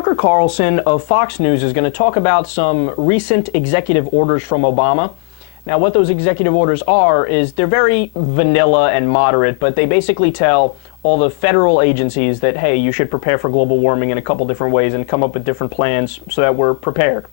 Tucker Carlson of Fox News is going to talk about some recent executive orders from Obama. Now, what those executive orders are is they're very vanilla and moderate, but they basically tell all the federal agencies that, hey, you should prepare for global warming in a couple different ways and come up with different plans so that we're prepared.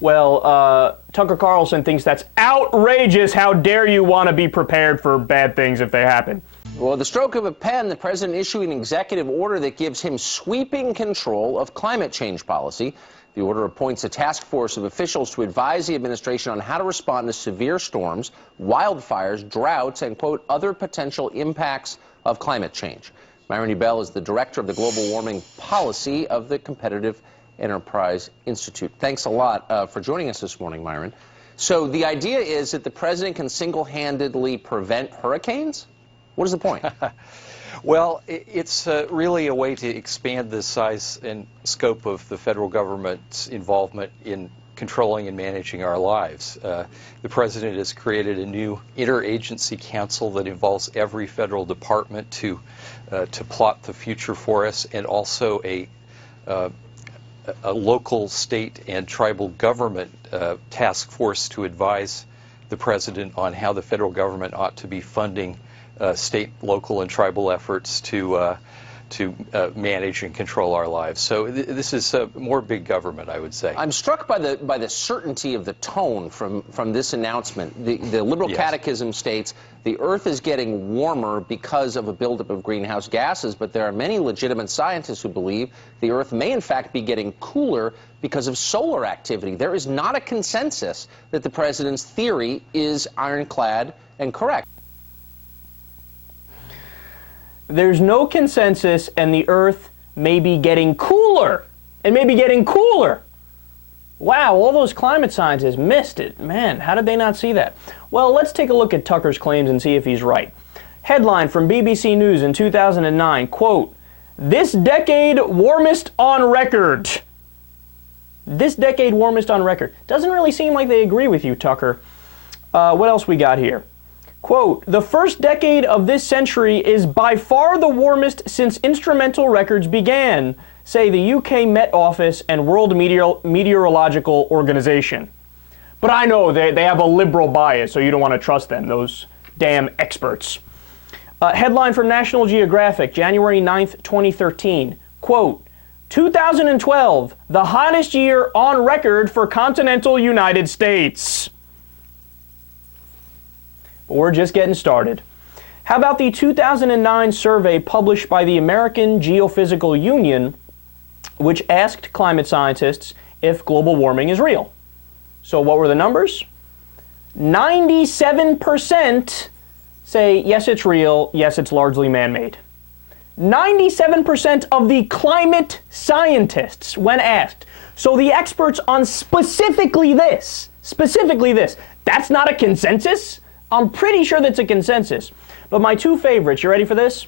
Well, Tucker Carlson thinks that's outrageous. How dare you want to be prepared for bad things if they happen? Well, the stroke of a pen, the president issued an executive order that gives him sweeping control of climate change policy. The order appoints a task force of officials to advise the administration on how to respond to severe storms, wildfires, droughts, and, quote, other potential impacts of climate change. Myron Bell is the director of the global warming policy of the Competitive Enterprise Institute. Thanks a lot for joining us this morning, Myron. So the idea is that the president can single-handedly prevent hurricanes? What is the point? Well, it's really a way to expand the size and scope of the federal government's involvement in controlling and managing our lives. The president has created a new interagency council that involves every federal department to plot the future for us, and also a local, state, and tribal government task force to advise the president on how the federal government ought to be funding state, local, and tribal efforts to manage and control our lives. So this is more big government, I would say. I'm struck by the certainty of the tone from this announcement. The liberal catechism states the Earth is getting warmer because of a buildup of greenhouse gases, but there are many legitimate scientists who believe the Earth may in fact be getting cooler because of solar activity. There is not a consensus that the president's theory is ironclad and correct. There's no consensus, and the Earth may be getting cooler. It may be getting cooler. Wow, all those climate scientists missed it. Man, how did they not see that? Well, let's take a look at Tucker's claims and see if he's right. Headline from BBC News in 2009, quote, "This decade warmest on record." This decade warmest on record. Doesn't really seem like they agree with you, Tucker. What else we got here? Quote, "The first decade of this century is by far the warmest since instrumental records began," say the UK Met Office and World Meteorological Organization. But I know they have a liberal bias, so you don't want to trust them, those damn experts. Headline from National Geographic, January 9th, 2013. Quote, 2012, the hottest year on record for continental United States. But we're just getting started. How about the 2009 survey published by the American Geophysical Union, which asked climate scientists if global warming is real? So what were the numbers? 97% say, yes, it's real, yes, it's largely man-made. 97% of the climate scientists, when asked. So the experts on specifically this, that's not a consensus? I'm pretty sure that's a consensus. But my two favorites, you ready for this?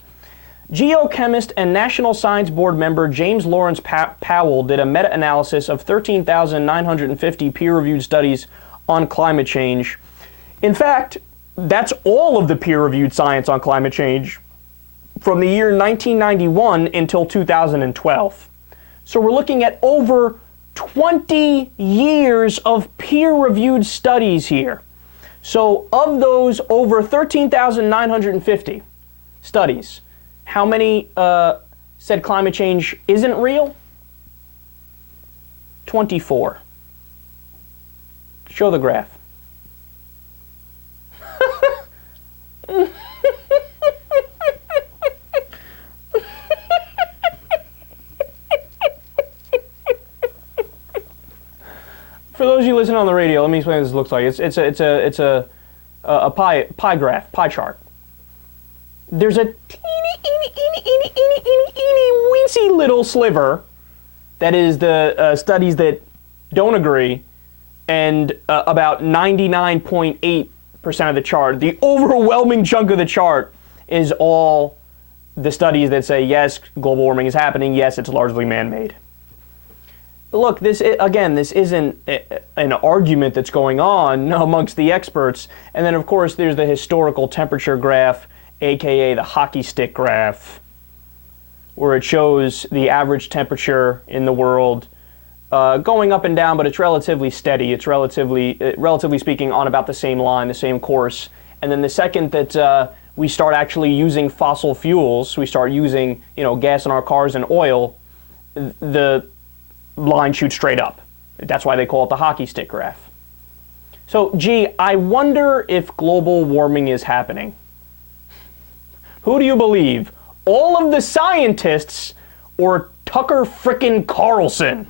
Geochemist and National Science Board member James Lawrence Powell did a meta-analysis of 13,950 peer-reviewed studies on climate change. In fact, that's all of the peer-reviewed science on climate change from the year 1991 until 2012. So we're looking at over 20 years of peer-reviewed studies here. So of those over 13,950 studies, how many said climate change isn't real? 24. Show the graph. For those of you listening on the radio, let me explain what this looks like. It's a pie graph, pie chart. There's a teeny weensy little sliver that is the studies that don't agree, and about 99.8% of the chart. The overwhelming chunk of the chart is all the studies that say, yes, global warming is happening, yes, it's largely man-made. But look, this isn't an argument that's going on amongst the experts. And then, of course, there's the historical temperature graph, aka the hockey stick graph. where it shows the average temperature in the world going up and down, but it's relatively steady. It's relatively speaking, on about the same line, the same course. And then the second that we start actually using fossil fuels, we start using, gas in our cars and oil, the line shoots straight up. That's why they call it the hockey stick graph. So, gee, I wonder if global warming is happening. Who do you believe? All of the scientists or Tucker frickin' Carlson?